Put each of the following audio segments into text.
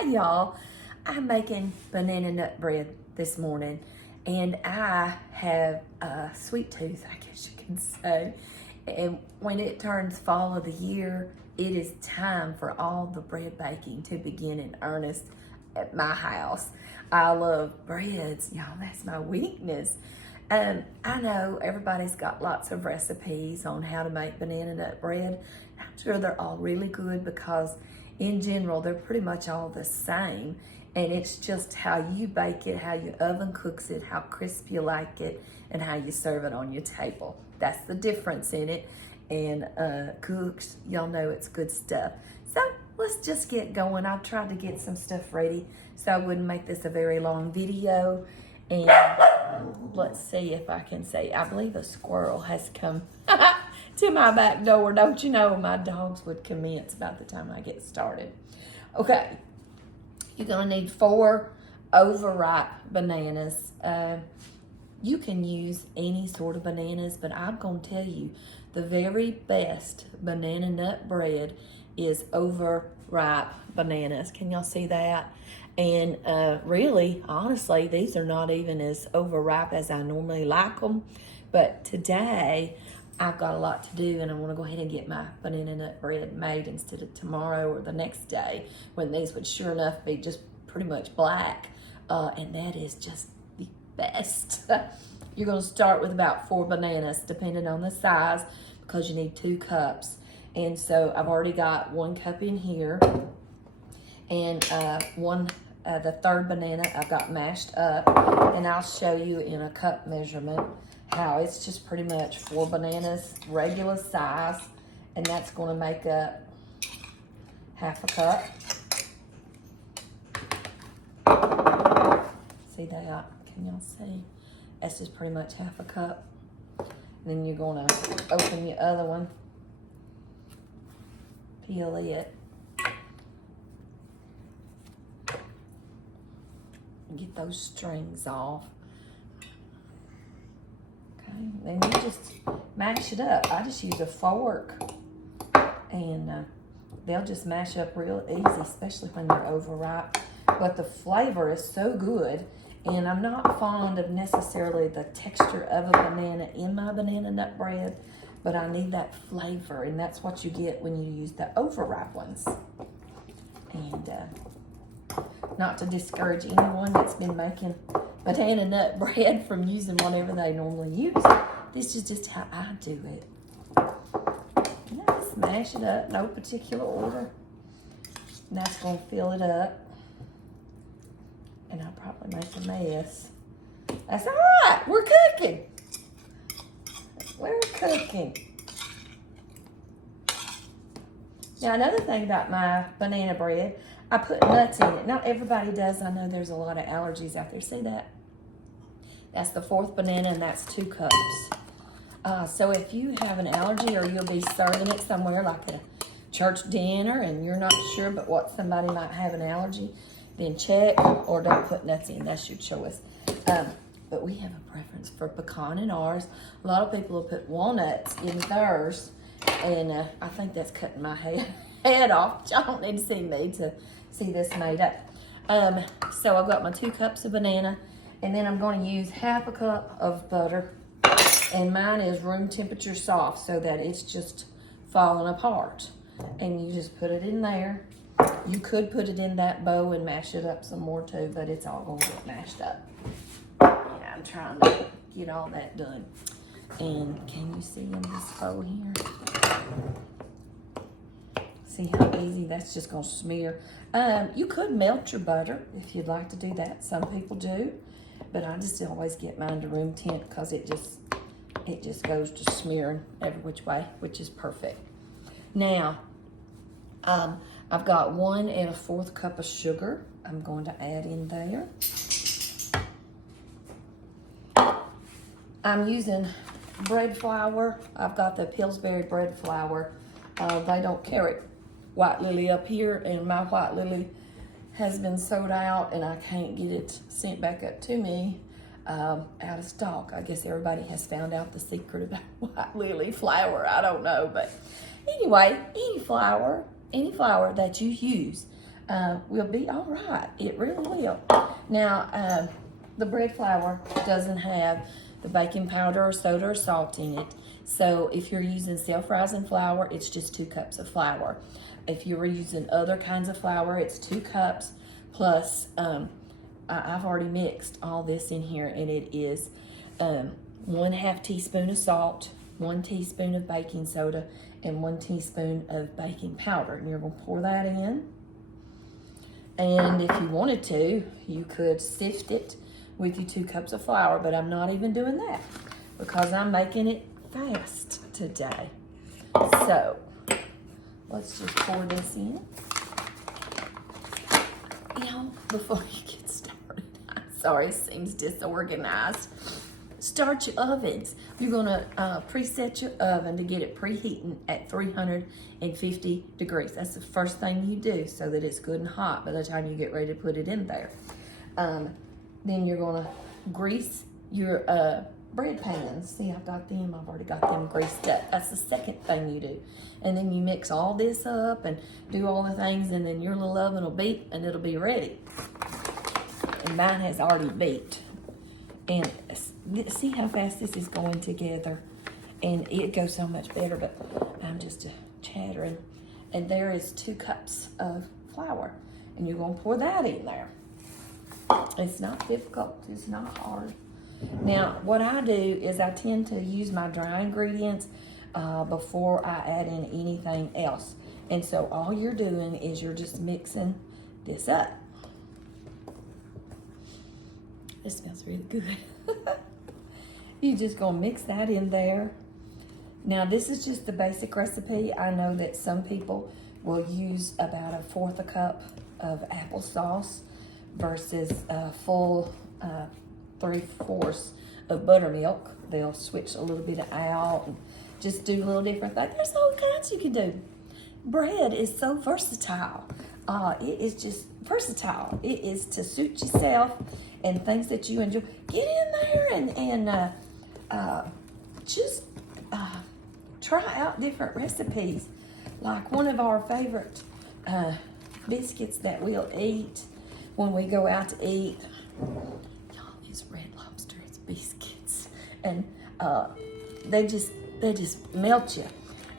Hey y'all, I'm making banana nut bread this morning, and I have a sweet tooth, I guess you can say. And when it turns fall of the year, it is time for all the bread baking to begin in earnest at my house. I love breads, y'all, that's my weakness. I know everybody's got lots of recipes on how to make banana nut bread. I'm sure they're all really good because in general, they're pretty much all the same. And it's just how you bake it, how your oven cooks it, how crisp you like it, and how you serve it on your table. That's the difference in it. And cooks, y'all know it's good stuff. So let's just get going. I've tried to get some stuff ready so I wouldn't make this a very long video. And let's see if I can say, I believe a squirrel has come to my back door. Don't you know, my dogs would commence about the time I get started. Okay, you're gonna need 4 overripe bananas. You can use any sort of bananas, but I'm gonna tell you, the very best banana nut bread is overripe bananas. Can y'all see that? And really, honestly, these are not even as overripe as I normally like them. But today, I've got a lot to do, and I want to go ahead and get my banana nut bread made instead of tomorrow or the next day, when these would sure enough be just pretty much black. And that is just the best. You're going to start with about 4 bananas, depending on the size, because you need 2 cups. And so I've already got 1 cup in here, and the third banana I've got mashed up, and I'll show you in a cup measurement how it's just pretty much 4 bananas, regular size, and that's going to make up half a cup. See that? Can y'all see? That's just pretty much half a cup. And then you're going to open your other one, peel it, and get those strings off. Okay, then you just mash it up. I just use a fork, and they'll just mash up real easy, especially when they're overripe. But the flavor is so good, and I'm not fond of necessarily the texture of a banana in my banana nut bread, but I need that flavor, and that's what you get when you use the overripe ones. And not to discourage anyone that's been making banana nut bread from using whatever they normally use. This is just how I do it. Just smash it up, no particular order. And that's going to fill it up. And I'll probably make a mess. That's all right. We're cooking. We're cooking. Now, another thing about my banana bread, I put nuts in it. Not everybody does. I know there's a lot of allergies out there. See that? That's the 4th banana, and that's 2 cups. So if you have an allergy, or you'll be serving it somewhere like a church dinner and you're not sure but what somebody might have an allergy, then check, or don't put nuts in. That's your choice. But we have a preference for pecan in ours. A lot of people will put walnuts in theirs, and I think that's cutting my head off. Y'all don't need to see me to see this made up. So I've got my 2 cups of banana, and then I'm going to use half a cup of butter, and mine is room temperature soft so that it's just falling apart. And you just put it in there. You could put it in that bowl and mash it up some more too, but it's all going to get mashed up. Yeah, I'm trying to get all that done. And can you see in this bowl here? See how easy that's just going to smear. You could melt your butter if you'd like to do that. Some people do, but I just always get mine to room temp because it just goes to smearing every which way, which is perfect. Now, I've got 1 1/4 cup of sugar I'm going to add in there. I'm using bread flour. I've got the Pillsbury bread flour. They don't carry White Lily up here, and my White Lily has been sold out, and I can't get it sent back up to me out of stock. I guess everybody has found out the secret about White Lily flour. I don't know, but anyway, any flour that you use, will be all right. It really will. Now, the bread flour doesn't have the baking powder or soda or salt in it. So if you're using self-rising flour, it's just 2 cups of flour. If you're using other kinds of flour, it's 2 cups plus, I've already mixed all this in here, and it is 1/2 teaspoon of salt, 1 teaspoon of baking soda, and 1 teaspoon of baking powder. And you're gonna pour that in. And if you wanted to, you could sift it with your 2 cups of flour, but I'm not even doing that because I'm making it fast today. So let's just pour this in. You know, before you get started, I'm sorry, it seems disorganized. Start your ovens. You're gonna preset your oven to get it preheating at 350 degrees. That's the first thing you do so that it's good and hot by the time you get ready to put it in there. Then you're gonna grease your bread pans. See, I've already got them greased up. That's the second thing you do. And then you mix all this up and do all the things, and then your little oven will beep and it'll be ready. And mine has already beeped. And see how fast this is going together. And it goes so much better, but I'm just chattering. And there is 2 cups of flour. And you're gonna pour that in there. It's not difficult, it's not hard. Now, what I do is I tend to use my dry ingredients before I add in anything else. And so all you're doing is you're just mixing this up. This smells really good. You're just gonna mix that in there. Now, this is just the basic recipe. I know that some people will use about 1/4 cup of applesauce versus a full 3/4 of buttermilk. They'll switch a little bit out and just do a little different thing. There's all kinds you can do. Bread is so versatile. It is just versatile. It is to suit yourself and things that you enjoy. Get in there and just try out different recipes. Like one of our favorite biscuits that we'll eat when we go out to eat. Y'all, it's Red Lobster, it's biscuits. And they just melt you.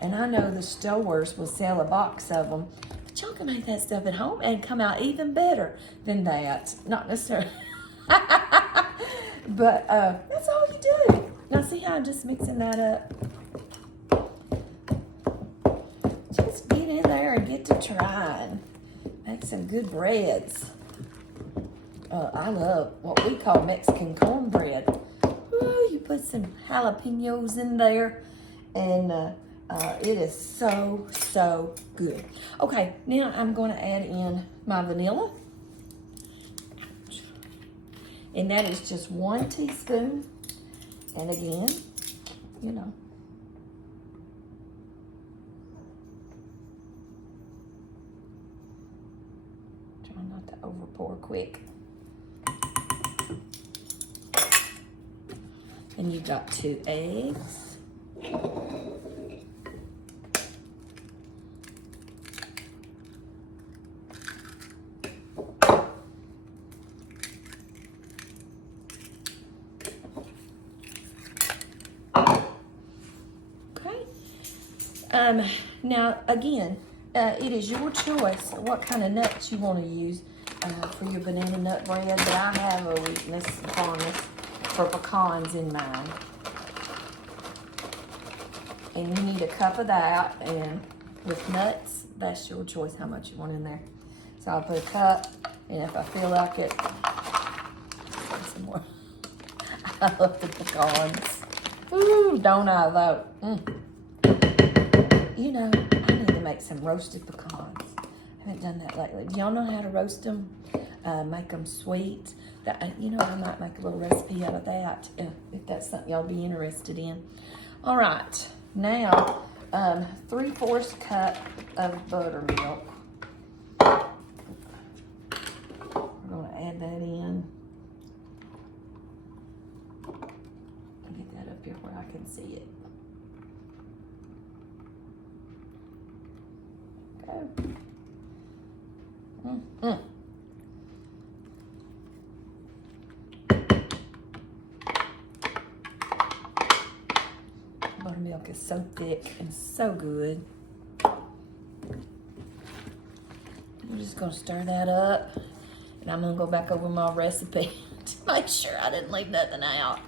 And I know the stores will sell a box of them, but y'all can make that stuff at home and come out even better than that. Not necessarily. But that's all you do. Now see how I'm just mixing that up? Just get in there and get to trying. Make some good breads. I love what we call Mexican cornbread. Ooh, you put some jalapenos in there, and it is so, so good. Okay, now I'm going to add in my vanilla. And that is just 1 teaspoon. And again, you know, try not to over pour quick. And you've got 2 eggs. Now, again, it is your choice what kind of nuts you want to use for your banana nut bread, but I have a weakness and fondness for pecans in mine. And you need a cup of that, and with nuts, that's your choice how much you want in there. So I'll put a cup, and if I feel like it, some more. I love the pecans. Ooh, don't I though? You know, I need to make some roasted pecans. I haven't done that lately. Do y'all know how to roast them? Make them sweet. You know, I might make a little recipe out of that if that's something y'all be interested in. All right, now 3/4 cup of buttermilk. We're gonna add that in. Get that up here where I can see it. Buttermilk is so thick and so good. I'm just gonna stir that up, and I'm gonna go back over my recipe to make sure I didn't leave nothing out.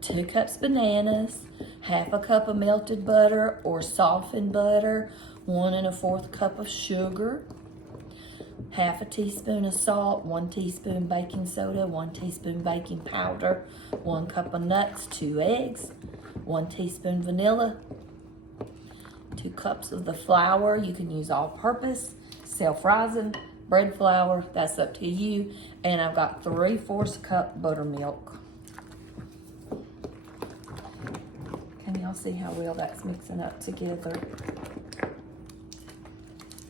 2 cups bananas, half a cup of melted butter or softened butter, 1 1/4 cup of sugar, half a teaspoon of salt, 1 teaspoon baking soda, 1 teaspoon baking powder, 1 cup of nuts, 2 eggs, 1 teaspoon vanilla, 2 cups of the flour. You can use all-purpose, self-rising, bread flour, that's up to you. And I've got 3/4 cup buttermilk. Can y'all see how well that's mixing up together?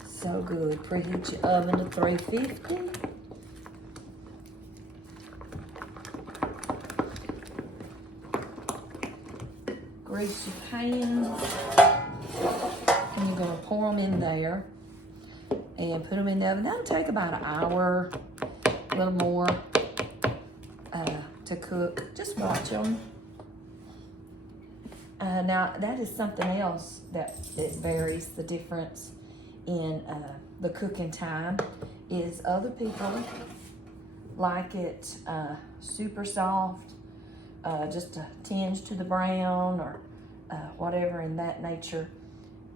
So good. Preheat your oven to 350. Grease your pans. And you're going to pour them in there and put them in the oven. That'll take about an hour, a little more to cook. Just watch them. Now, that is something else that it varies the difference in the cooking time. Is other people like it super soft, just a tinge to the brown or whatever in that nature.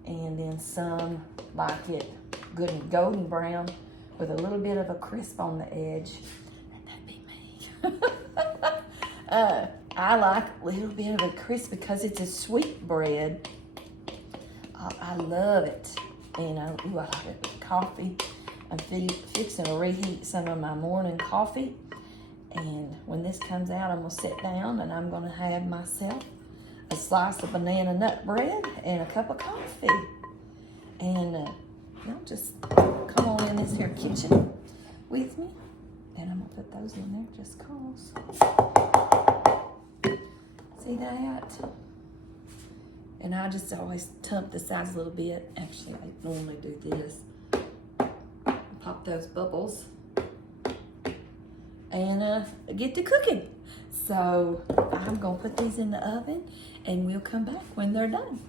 And then some like it good and golden brown with a little bit of a crisp on the edge. And that'd be me. I like a little bit of a crisp because it's a sweet bread. I love it. And I like it with coffee. I'm fixing to reheat some of my morning coffee. And when this comes out, I'm going to sit down and I'm going to have myself a slice of banana nut bread and a cup of coffee. And y'all just come on in this here kitchen with me. And I'm going to put those in there just cause. See that? And I just always tump the sides a little bit. Actually, I normally do this. Pop those bubbles. And get to cooking. So I'm going to put these in the oven and we'll come back when they're done.